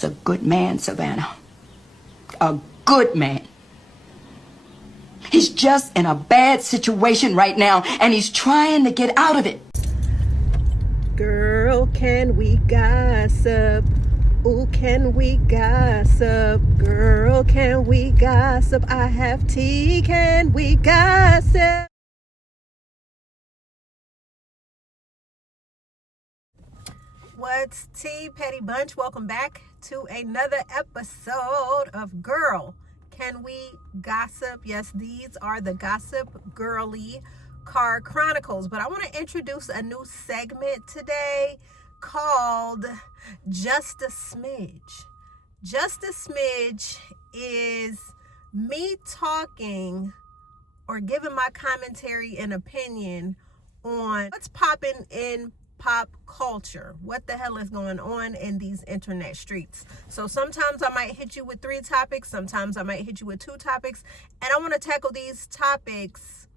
is a good man, Savannah. A good man. He's just in a bad situation right now, and he's trying to get out of it. Girl, can we gossip? Ooh, can we gossip? Girl, can we gossip? I have tea, can we gossip? What's tea, Petty Bunch? Welcome back to another episode of Girl, Can We Gossip? Yes, these are the Gossip Girly Car Chronicles, but I want to introduce a new segment today called Just a Smidge. Just a Smidge is me talking or giving my commentary and opinion on what's popping in pop culture. What the hell is going on in these internet streets? So sometimes I might hit you with 3 topics, sometimes I might hit you with 2 topics, and I want to tackle these topics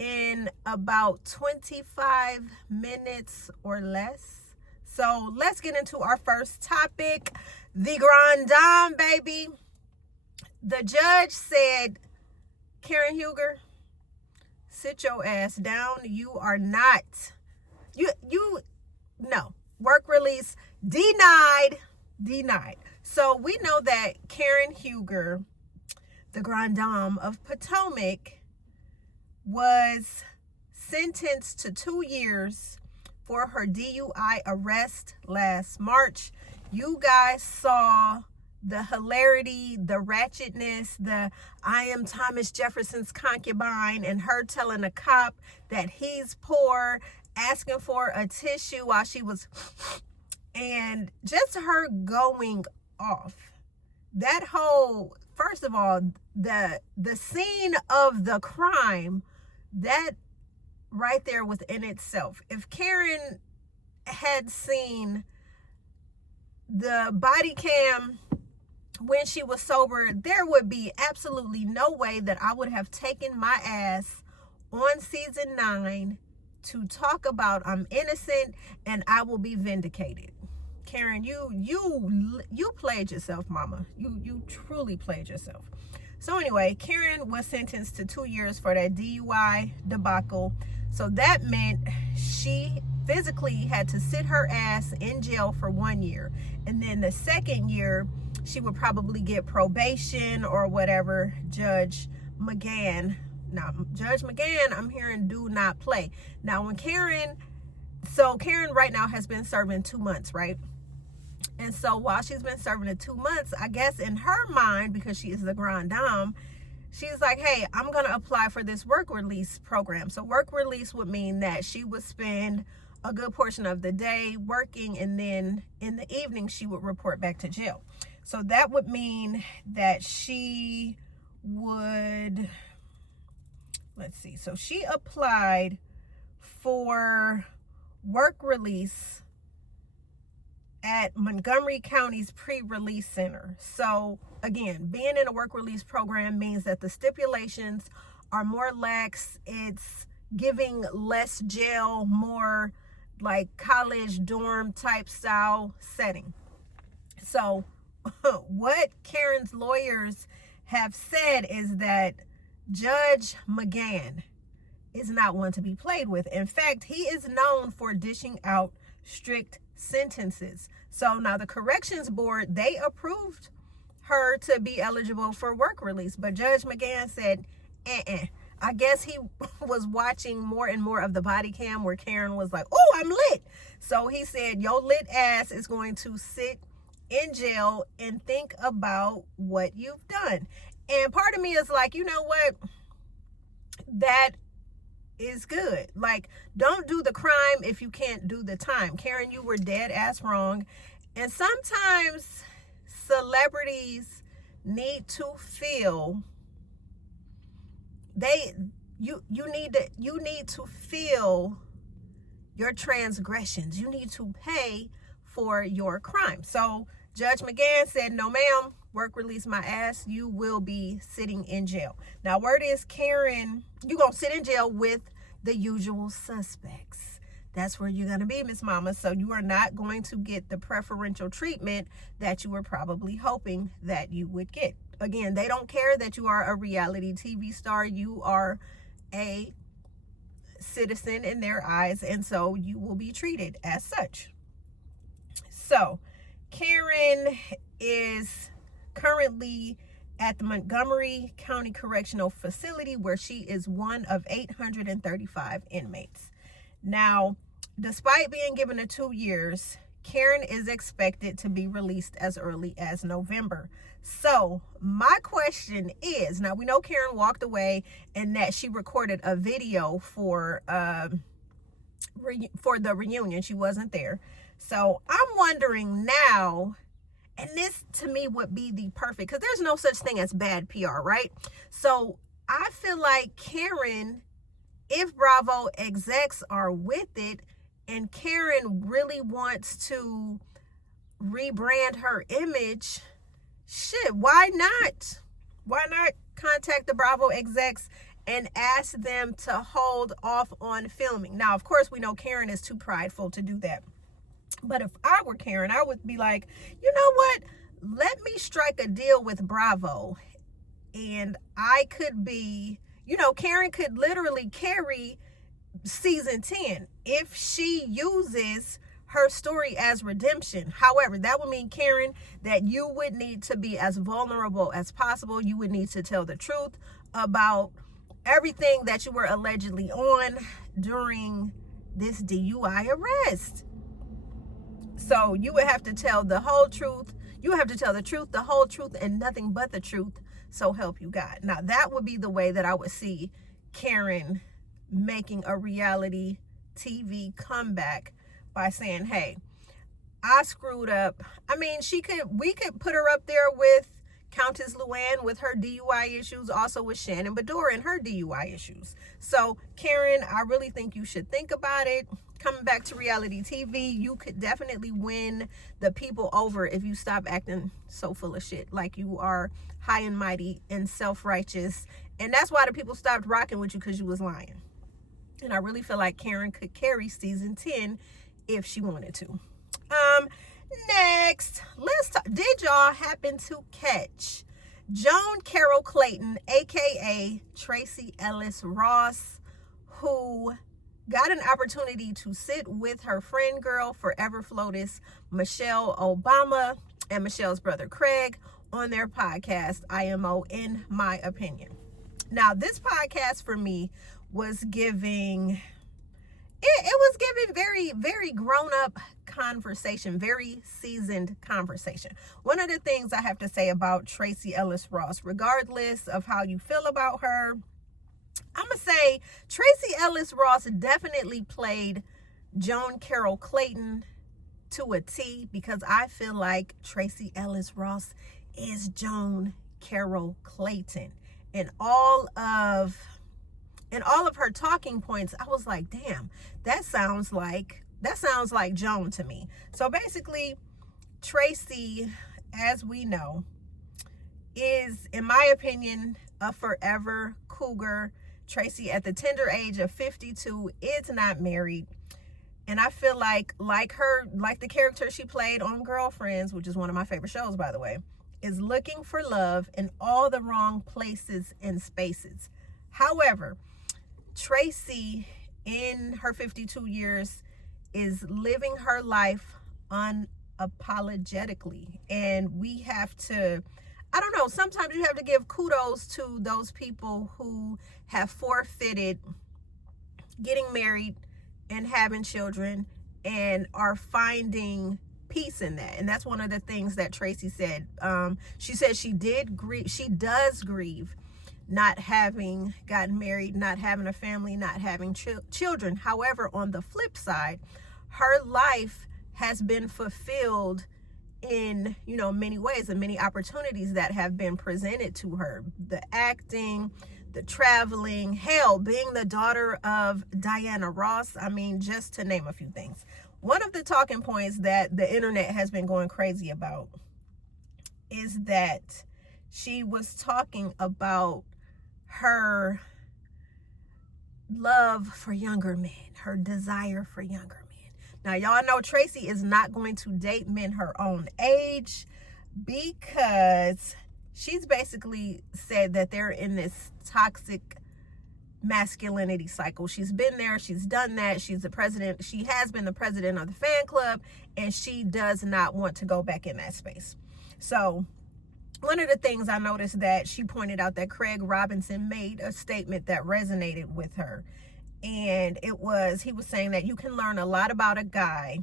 in about 25 minutes or less. So let's get into our first topic, the Grand Dame, baby. The judge said, Karen Cougar, sit your ass down. You are not, no, work release denied. So we know that Karen Cougar, the Grand Dame of Potomac, was sentenced to 2 years for her DUI arrest last March. You guys saw the hilarity, the ratchetness, the I am Thomas Jefferson's concubine, and her telling a cop that he's poor, asking for a tissue while she was, and just her going off. That whole, first of all, the scene of the crime, that right there within itself. If Karen had seen the body cam when she was sober, there would be absolutely no way that I would have taken my ass on season 9 to talk about I'm innocent and I will be vindicated. Karen, you played yourself, mama. You truly played yourself. So anyway, Karen was sentenced to 2 years for that DUI debacle. So that meant she physically had to sit her ass in jail for 1 year. And then the second year, she would probably get probation or whatever. Judge McGann, I'm hearing do not play. Now when Karen right now has been serving 2 months, right? And so while she's been serving the 2 months, I guess in her mind, because she is the Grand Dame, she's like, hey, I'm going to apply for this work release program. So work release would mean that she would spend a good portion of the day working, and then in the evening she would report back to jail. So that would mean that she would, let's see. So she applied for work release at Montgomery County's pre-release center. So again, being in a work release program means that the stipulations are more lax. It's giving less jail, more like college dorm type style setting. So what Karen's lawyers have said is that Judge McGann is not one to be played with. In fact, he is known for dishing out strict sentences. So now the corrections board, they approved her to be eligible for work release, but Judge McGann said, I guess he was watching more and more of the body cam where Karen was like, oh, I'm lit. So he said, your lit ass is going to sit in jail and think about what you've done. And part of me is like, you know what? That is good. Like, don't do the crime if you can't do the time. Karen, you were dead ass wrong. And sometimes celebrities need to feel you need to feel your transgressions. You need to pay for your crime. So Judge McGann said, no ma'am, work release my ass. You will be sitting in jail. Now word is, Karen, you gonna sit in jail with the usual suspects. that's where you're going to be, Miss Mama. So you are not going to get the preferential treatment that you were probably hoping that you would get. Again, they don't care that you are a reality TV star. You are a citizen in their eyes, and so you will be treated as such. So Karen is currently at the Montgomery County Correctional Facility, where she is one of 835 inmates. Now, despite being given 2 years, Karen is expected to be released as early as November. So my question is, now we know Karen walked away and that she recorded a video for the reunion. She wasn't there. So I'm wondering now, and this to me would be the perfect, because there's no such thing as bad PR, right? So I feel like Karen, if Bravo execs are with it and Karen really wants to rebrand her image, shit, why not? Why not contact the Bravo execs and ask them to hold off on filming? Now, of course, we know Karen is too prideful to do that. But if I were Karen, I would be like, you know what? Let me strike a deal with Bravo. And I could be, Karen could literally carry season 10 if she uses her story as redemption. However, that would mean, Karen, that you would need to be as vulnerable as possible. You would need to tell the truth about everything that you were allegedly on during this DUI arrest. So you would have to tell the whole truth. You have to tell the truth, the whole truth, and nothing but the truth. So help you God. Now, that would be the way that I would see Karen making a reality TV comeback, by saying, hey, I screwed up. I mean, we could put her up there with Countess Luann with her DUI issues, also with Shannon Bedore and her DUI issues. So Karen, I really think you should think about it. Coming back to reality TV, you could definitely win the people over if you stop acting so full of shit, like you are high and mighty and self-righteous. And that's why the people stopped rocking with you, because you was lying. And I really feel like Karen could carry season 10 if she wanted to. Next, let's talk. Did y'all happen to catch Joan Carol Clayton, aka Tracee Ellis Ross, who got an opportunity to sit with her friend girl, Forever Flotus, Michelle Obama, and Michelle's brother Craig on their podcast, IMO, in my opinion? Now, this podcast for me was giving... It was giving very, very grown-up conversation, very seasoned conversation. One of the things I have to say about Tracee Ellis Ross, regardless of how you feel about her, I'm going to say Tracee Ellis Ross definitely played Joan Carol Clayton to a T, because I feel like Tracee Ellis Ross is Joan Carol Clayton. And all of her talking points, I was like, damn, that sounds like Joan to me. So basically, Tracee, as we know, is, in my opinion, a forever cougar. Tracee, at the tender age of 52, is not married. And I feel like the character she played on Girlfriends, which is one of my favorite shows, by the way, is looking for love in all the wrong places and spaces. However, Tracee, in her 52 years, is living her life unapologetically. And we have to, I don't know, sometimes you have to give kudos to those people who have forfeited getting married and having children and are finding peace in that. And that's one of the things that Tracee said. She said she does grieve not having gotten married, not having a family, not having children. However, on the flip side, her life has been fulfilled in, many ways, and many opportunities that have been presented to her. The acting, the traveling, hell, being the daughter of Diana Ross. I mean, just to name a few things. One of the talking points that the internet has been going crazy about is that she was talking about her love for younger men, her desire for younger men. Now, y'all know Tracee is not going to date men her own age because she's basically said that they're in this toxic masculinity cycle. She's been there, she's done that. She's the president, she has been the president of the fan club, and she does not want to go back in that space. So one of the things I noticed that she pointed out that Craig Robinson made a statement that resonated with her. And he was saying that you can learn a lot about a guy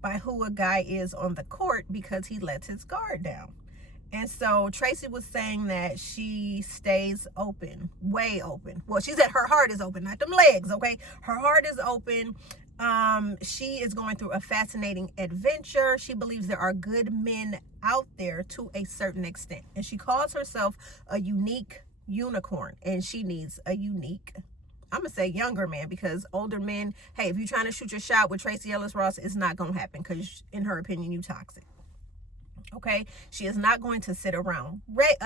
by who a guy is on the court because he lets his guard down. And so Tracee was saying that she stays open, way open. Well, she said her heart is open, not them legs, okay? Her heart is open. She is going through a fascinating adventure. She believes there are good men out there to a certain extent. And she calls herself a unique unicorn. And she needs a unique, I'm going to say younger man, because older men, hey, if you're trying to shoot your shot with Tracee Ellis Ross, it's not going to happen because, in her opinion, you toxic. Okay, she is not going to sit around.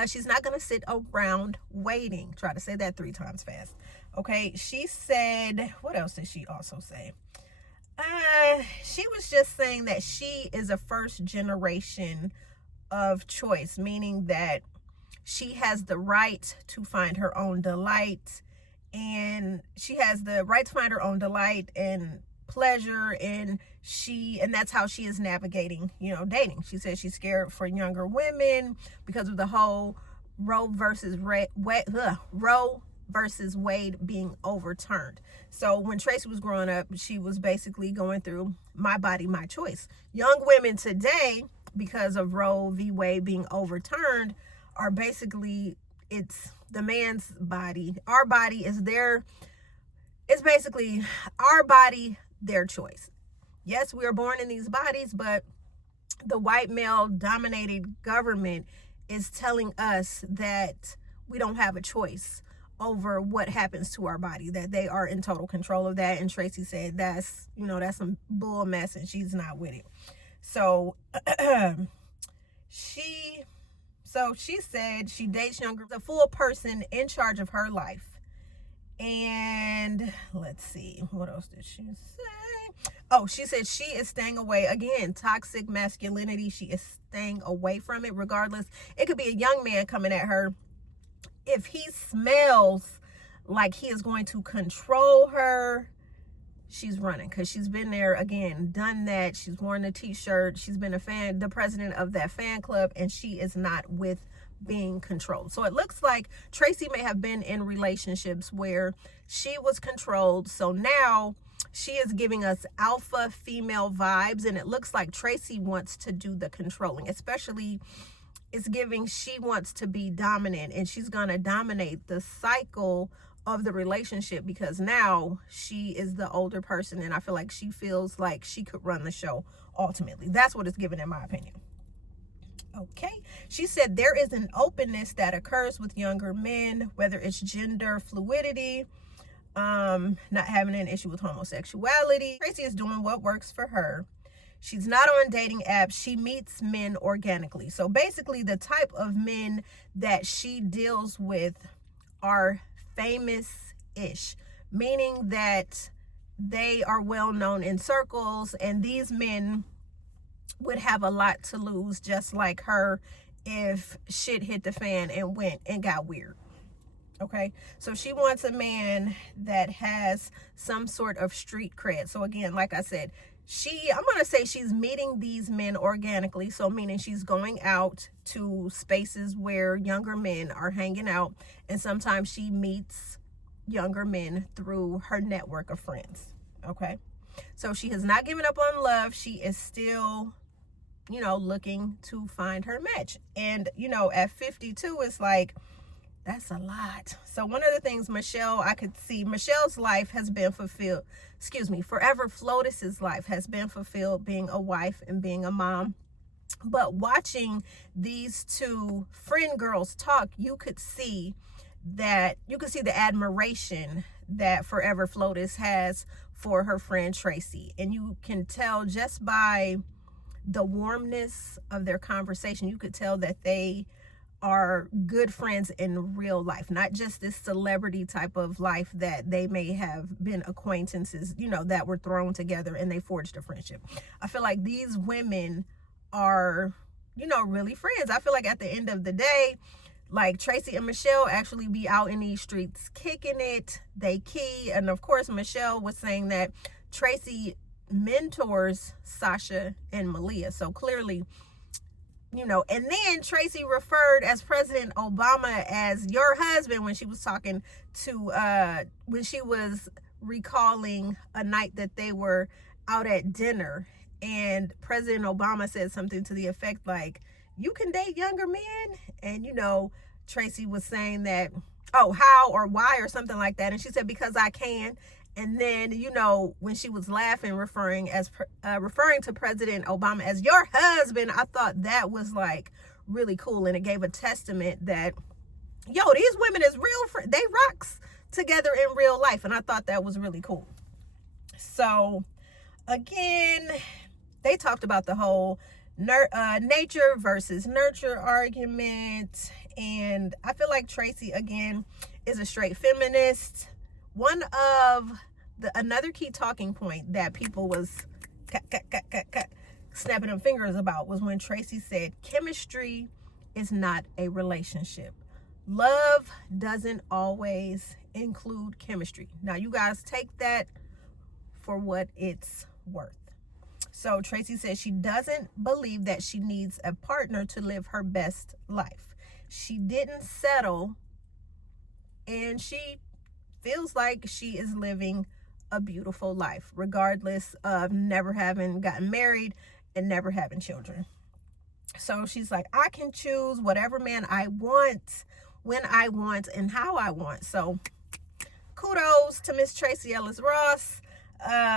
She's not going to sit around waiting. Try to say that 3 times fast. Okay, she said, what else did she also say? She was just saying that she is a first generation of choice, meaning that she has the right to find her own delight, and she has the right to find her own delight and pleasure, and that's how she is navigating, dating. She says she's scared for younger women because of the whole Roe versus Wade being overturned. So when Tracee was growing up, she was basically going through my body, my choice. Young women today, because of Roe v. Wade being overturned, are basically, it's the man's body. Our body is it's basically our body, their choice. Yes, we are born in these bodies, but the white male dominated government is telling us that we don't have a choice over what happens to our body, that they are in total control of that. And Tracee said that's some bull mess, and she's not with it. So she said she dates younger, the full person in charge of her life. And let's see, what else did she say? Oh, she said she is staying away. Again, toxic masculinity. She is staying away from it regardless. It could be a young man coming at her. If he smells like he is going to control her, she's running, because she's been there, again, done that. She's worn the t-shirt. She's been the president of that fan club, and she is not with being controlled. So it looks like Tracee may have been in relationships where she was controlled. So now she is giving us alpha female vibes, and it looks like Tracee wants to do the controlling, especially it's giving she wants to be dominant, and she's going to dominate the cycle of the relationship because now she is the older person, and I feel like she feels like she could run the show ultimately. That's what it's given, in my opinion. Okay, she said there is an openness that occurs with younger men, whether it's gender fluidity, not having an issue with homosexuality. Tracee is doing what works for her. She's not on dating apps. She meets men organically. So basically the type of men that she deals with are famous-ish, meaning that they are well known in circles, and these men would have a lot to lose, just like her, if shit hit the fan and went and got weird. Okay, so she wants a man that has some sort of street cred. So again, like I said, I'm going to say she's meeting these men organically. So meaning she's going out to spaces where younger men are hanging out. And sometimes she meets younger men through her network of friends. Okay, so she has not given up on love. She is still, looking to find her match. And, at 52, it's like, that's a lot. So one of the things I could see, Michelle's life has been fulfilled. Forever Flotus's life has been fulfilled being a wife and being a mom. But watching these two friend girls talk, you could see the admiration that Forever Flotus has for her friend Tracee. And you can tell just by the warmness of their conversation, you could tell that they are good friends in real life, not just this celebrity type of life that they may have been acquaintances, you know, that were thrown together and they forged a friendship. I feel like these women are, you know, really friends. I feel like at the end of the day, like Tracee and Michelle actually be out in these streets kicking it. They key. And of course, Michelle was saying that Tracee mentors Sasha and Malia. So clearly, you know, and then Tracee referred as President Obama as your husband when she was talking to, when she was recalling a night that they were out at dinner. And President Obama said something to the effect like, you can date younger men. And, you know, Tracee was saying that, oh, how or why or something like that. And she said, because I can. And then, you know, when she was laughing, referring to President Obama as your husband, I thought that was like really cool. And it gave a testament that, yo, these women is real, they rocks together in real life. And I thought that was really cool. So again, they talked about the whole nature versus nurture argument. And I feel like Tracee, again, is a straight feminist. One of another key talking point that people was snapping them fingers about was when Tracee said chemistry is not a relationship. Love doesn't always include chemistry. Now, you guys take that for what it's worth. So Tracee says she doesn't believe that she needs a partner to live her best life. She didn't settle, and she feels like she is living a beautiful life, regardless of never having gotten married and never having children. So she's like, I can choose whatever man I want, when I want, and how I want. So kudos to Miss Tracee Ellis Ross.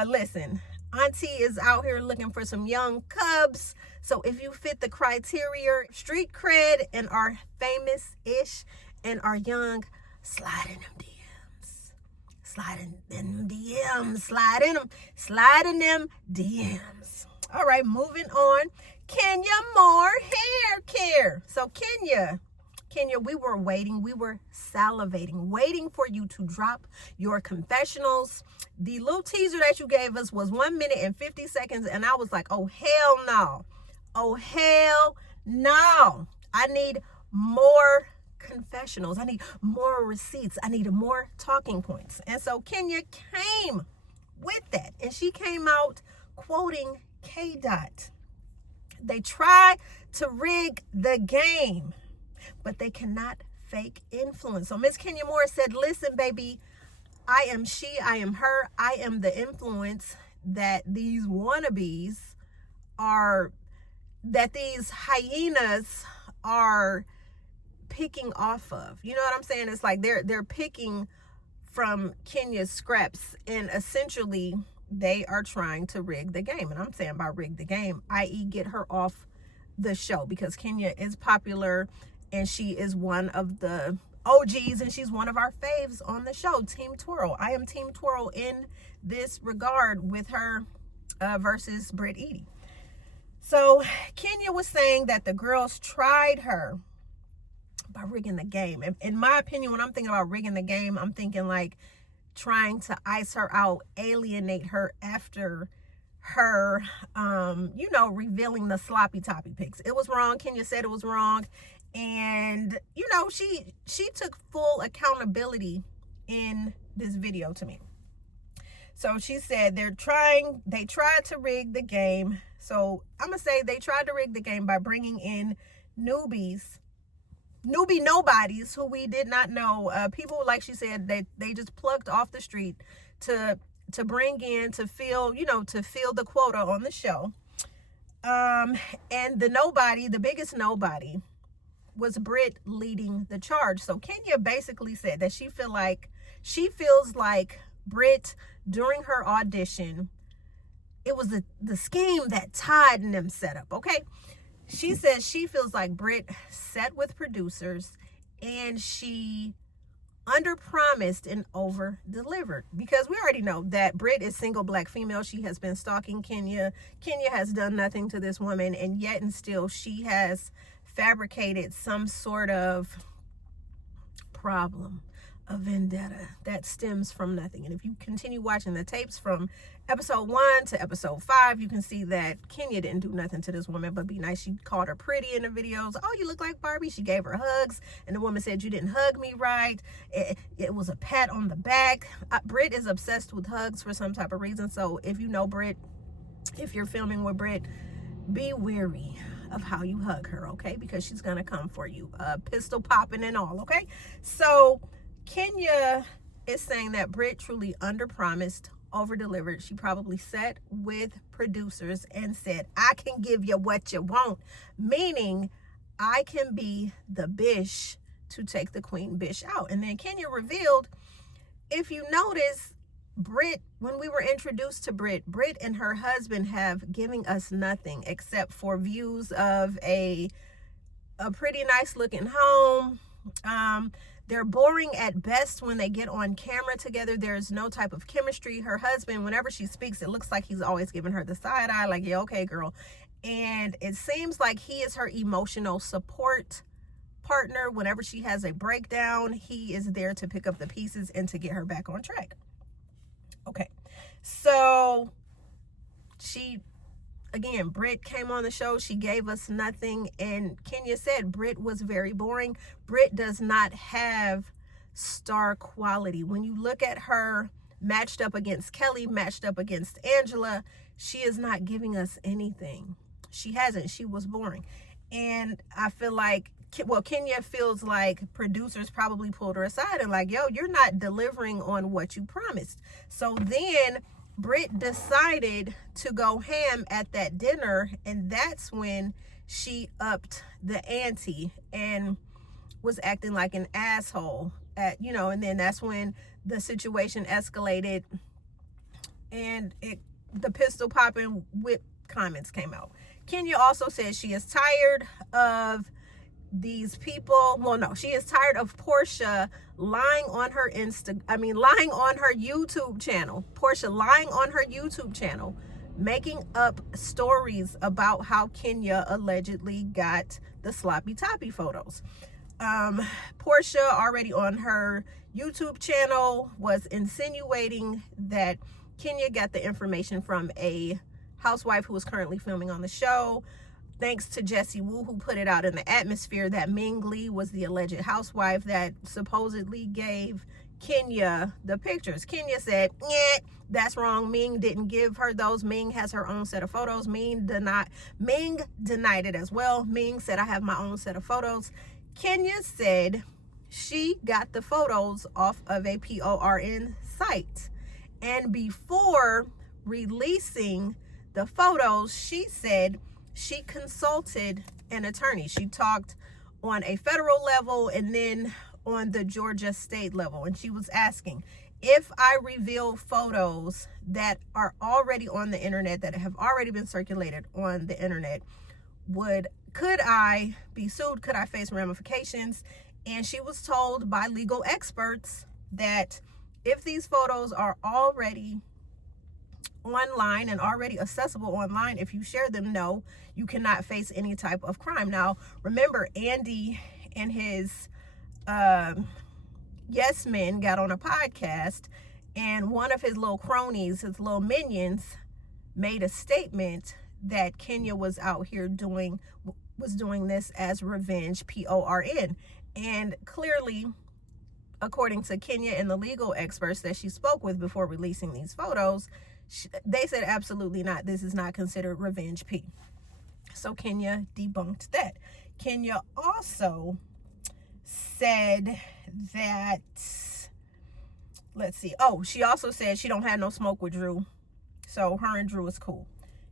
Listen, Auntie is out here looking for some young cubs. So if you fit the criteria, street cred, and are famous-ish and are young, slide in them DMs. Slide in them DMs. All right, moving on. Kenya Moore hair care. So Kenya, we were waiting. We were salivating, waiting for you to drop your confessionals. The little teaser that you gave us was 1 minute and 50 seconds. And I was like, oh, hell no. Oh, hell no. I need more confessionals. I need more receipts. I need more talking points. And so Kenya came with that. And she came out quoting K. Dot. They try to rig the game, but they cannot fake influence. So Miss Kenya Moore said, listen, baby, I am she, I am her, I am the influence that these wannabes are, that these hyenas are picking off of. You know what I'm saying? It's like they're picking from Kenya's scraps, and essentially they are trying to rig the game. And I'm saying by rig the game, i.e. get her off the show, because Kenya is popular and she is one of the OGs and she's one of our faves on the show. Team Twirl. I am Team Twirl in this regard with her versus Britt Edie. So Kenya was saying that the girls tried her by rigging the game. And in my opinion, when I'm thinking about rigging the game, I'm thinking like trying to ice her out, alienate her after her, you know, revealing the sloppy toppy pics. It was wrong. Kenya said it was wrong. And, you know, she took full accountability in this video to me. So she said they tried to rig the game. So I'm going to say they tried to rig the game by bringing in newbie nobodies who we did not know. People, like she said, they just plucked off the street to bring in, to fill the quota on the show. And the biggest nobody was Britt leading the charge. So Kenya basically said that she feels like Britt, during her audition, it was the scheme that Todd and them set up, okay? She says she feels like Britt sat with producers and she under-promised and over-delivered, because we already know that Britt is single black female. She has been stalking Kenya. Kenya has done nothing to this woman, and yet and still she has fabricated some sort of problem, a vendetta that stems from nothing. And if you continue watching the tapes from episode 1 to episode 5, you can see that Kenya didn't do nothing to this woman but be nice. She called her pretty in the videos. Oh, you look like Barbie. She gave her hugs, and the woman said, you didn't hug me right. It was a pat on the back. Britt is obsessed with hugs for some type of reason. So if you know Britt, if you're filming with Britt, be wary of how you hug her, okay? Because she's gonna come for you, pistol popping and all, okay? So Kenya is saying that Britt truly under-promised, over-delivered. She probably sat with producers and said, I can give you what you want, meaning I can be the bish to take the queen bish out. And then Kenya revealed, if you notice, Britt, when we were introduced to Britt and her husband have given us nothing except for views of a pretty nice looking home. They're boring at best when they get on camera together. There's no type of chemistry. Her husband, whenever she speaks, it looks like he's always giving her the side eye, like, yeah, okay, girl. And it seems like he is her emotional support partner. Whenever she has a breakdown, he is there to pick up the pieces and to get her back on track. Okay, so again, Britt came on the show. She gave us nothing. And Kenya said Britt was very boring. Britt does not have star quality. When you look at her matched up against Kelly, matched up against Angela, she is not giving us anything. She hasn't. She was boring. And I feel like, well, Kenya feels like producers probably pulled her aside and like, yo, you're not delivering on what you promised. So then Britt decided to go ham at that dinner, and that's when she upped the ante and was acting like an asshole and then that's when the situation escalated and the pistol popping whip comments came out. Kenya also said she is tired of these people. Well, no, she is tired of Porsha lying on her YouTube channel. Porsha lying on her YouTube channel, making up stories about how Kenya allegedly got the sloppy toppy photos. Porsha already on her YouTube channel was insinuating that Kenya got the information from a housewife who is currently filming on the show. Thanks to Jessie Woo, who put it out in the atmosphere that Ming Lee was the alleged housewife that supposedly gave Kenya the pictures. Kenya said, yeah, that's wrong. Ming didn't give her those. Ming has her own set of photos. Ming denied it as well. Ming said, I have my own set of photos. Kenya said she got the photos off of a PORN site. And before releasing the photos, she said she consulted an attorney. She talked on a federal level and then on the Georgia state level. And she was asking, if I reveal photos that are already on the internet, that have already been circulated on the internet, could I be sued? Could I face ramifications? And she was told by legal experts that if these photos are already online and already accessible online, if you share them, no, you cannot face any type of crime. Now, remember, Andy and his yes men got on a podcast, and one of his little cronies, his little minions, made a statement that Kenya was out here doing this as revenge, PORN. And clearly, according to Kenya and the legal experts that she spoke with before releasing these photos, they said absolutely not. This is not considered revenge P. So Kenya debunked that. Kenya also said that, let's see. Oh, she also said she don't have no smoke with Drew. So her and Drew is cool.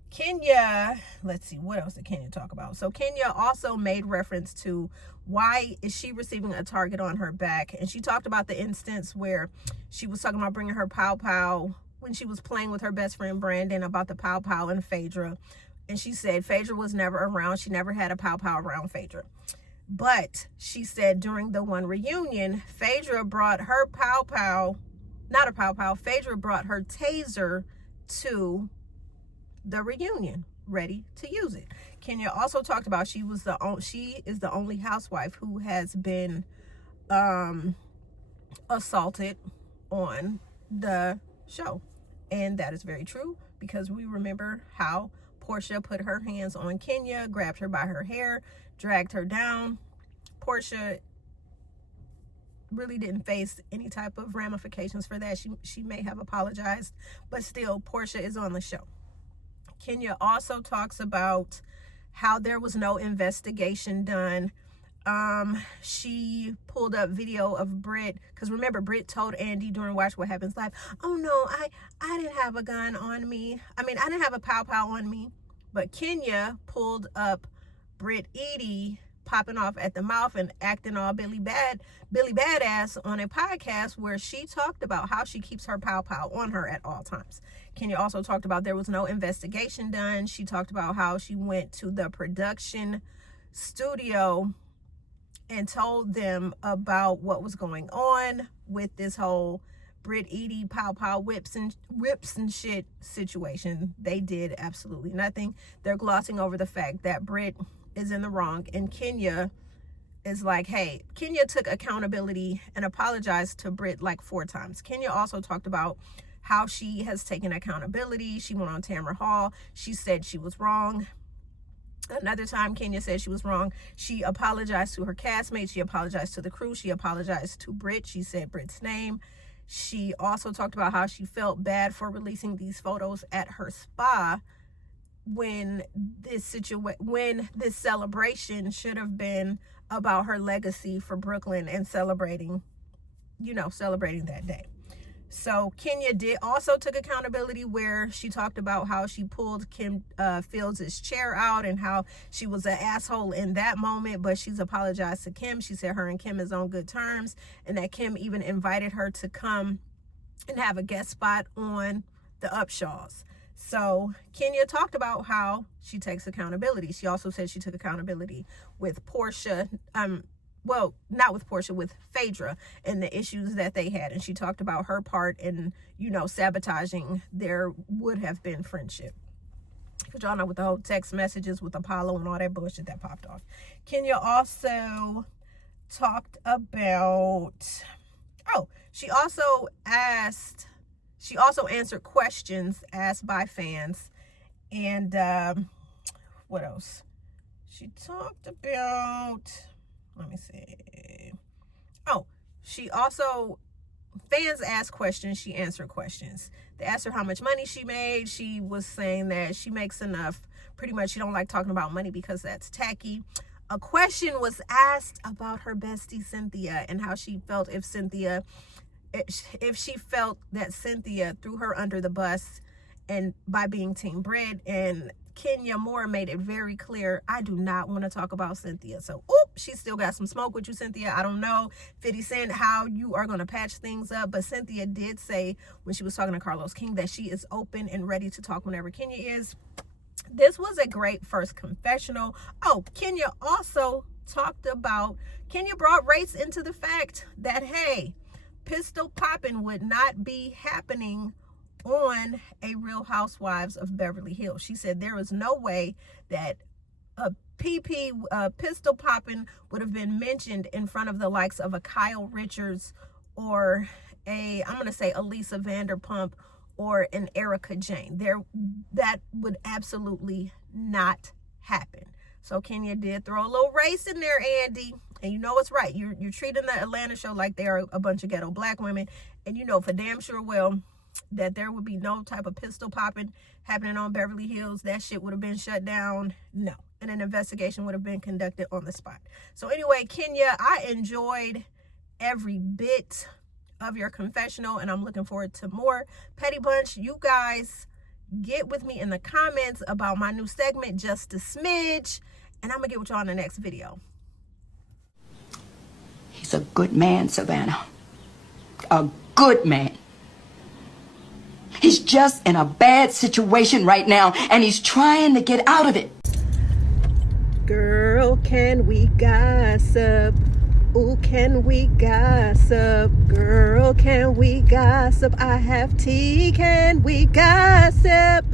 Kenya, let's see, what else did Kenya talk about? So Kenya also made reference to why is she receiving a target on her back. And she talked about the instance where she was talking about bringing her pow pow when she was playing with her best friend Brandon, about the pow pow and Phaedra. And she said Phaedra was never around. She never had a pow pow around Phaedra. But she said during the one reunion, Phaedra brought her pow pow, Phaedra brought her taser to the reunion. ready to use it. Kenya also talked about she is the only housewife who has been assaulted on the show. And that is very true, because we remember how Porsha put her hands on Kenya, grabbed her by her hair, dragged her down. Porsha really didn't face any type of ramifications for that. She may have apologized, but still, Porsha is on the show. Kenya also talks about how there was no investigation done. She pulled up video of Britt, because remember, Britt told Andy during Watch What Happens Live, oh no, I didn't have a gun on me. I didn't have a pow on me. But Kenya pulled up Britt Edie popping off at the mouth and acting all Billy Badass on a podcast where she talked about how she keeps her pow on her at all times. Kenya also talked about there was no investigation done. She talked about how she went to the production studio and told them about what was going on with this whole Britt Edie pow whips and shit situation. They did absolutely nothing. They're glossing over the fact that Britt is in the wrong, and Kenya is like, hey, Kenya took accountability and apologized to Britt like 4 times. Kenya also talked about how she has taken accountability. She went on Tamara Hall. She said she was wrong. Another time Kenya said she was wrong. She apologized to her castmates. She apologized to the crew. She apologized to Britt. She said Britt's name. She also talked about how she felt bad for releasing these photos at her spa when this celebration should have been about her legacy for Brooklyn and celebrating that day. So Kenya also took accountability, where she talked about how she pulled Kim Fields' chair out and how she was an asshole in that moment, but she's apologized to Kim. She said her and Kim is on good terms, and that Kim even invited her to come and have a guest spot on the Upshaws. So Kenya talked about how she takes accountability. She also said she took accountability with Porsha, not with Porsha, with Phaedra, and the issues that they had. And she talked about her part in, sabotaging their would have been friendship. Because y'all know, with the whole text messages with Apollo and all that bullshit that popped off. Kenya also talked about, she also answered questions asked by fans. And what else? She talked about, let me see. She also, fans asked questions, she answered questions. They asked her how much money she made. She was saying that she makes enough. Pretty much, she don't like talking about money because that's tacky. A question was asked about her bestie Cynthia and how she felt if she felt that Cynthia threw her under the bus and by being Team Britt. And Kenya Moore made it very clear, I do not want to talk about Cynthia. So, she still got some smoke with you, Cynthia. I don't know, 50 Cent, how you are going to patch things up. But Cynthia did say when she was talking to Carlos King that she is open and ready to talk whenever Kenya is. This was a great first confessional. Kenya also talked about, Kenya brought race into the fact that, hey, pistol popping would not be happening on a Real Housewives of Beverly Hills. She said there was no way that a pistol popping would have been mentioned in front of the likes of a Kyle Richards or a Lisa Vanderpump or an Erica Jane. That would absolutely not happen. So Kenya did throw a little race in there, Andy. And you know it's right. You're treating the Atlanta show like they are a bunch of ghetto black women. And you know for damn sure well that there would be no type of pistol popping happening on Beverly Hills. That shit would have been shut down. No. And an investigation would have been conducted on the spot. So anyway, Kenya, I enjoyed every bit of your confessional, and I'm looking forward to more. Petty Bunch, you guys get with me in the comments about my new segment, Just a Smidge, and I'm gonna get with y'all in the next video. He's a good man, Savannah. A good man. He's just in a bad situation right now, and he's trying to get out of it. Girl, can we gossip? Ooh, can we gossip? Girl, can we gossip? I have tea, can we gossip?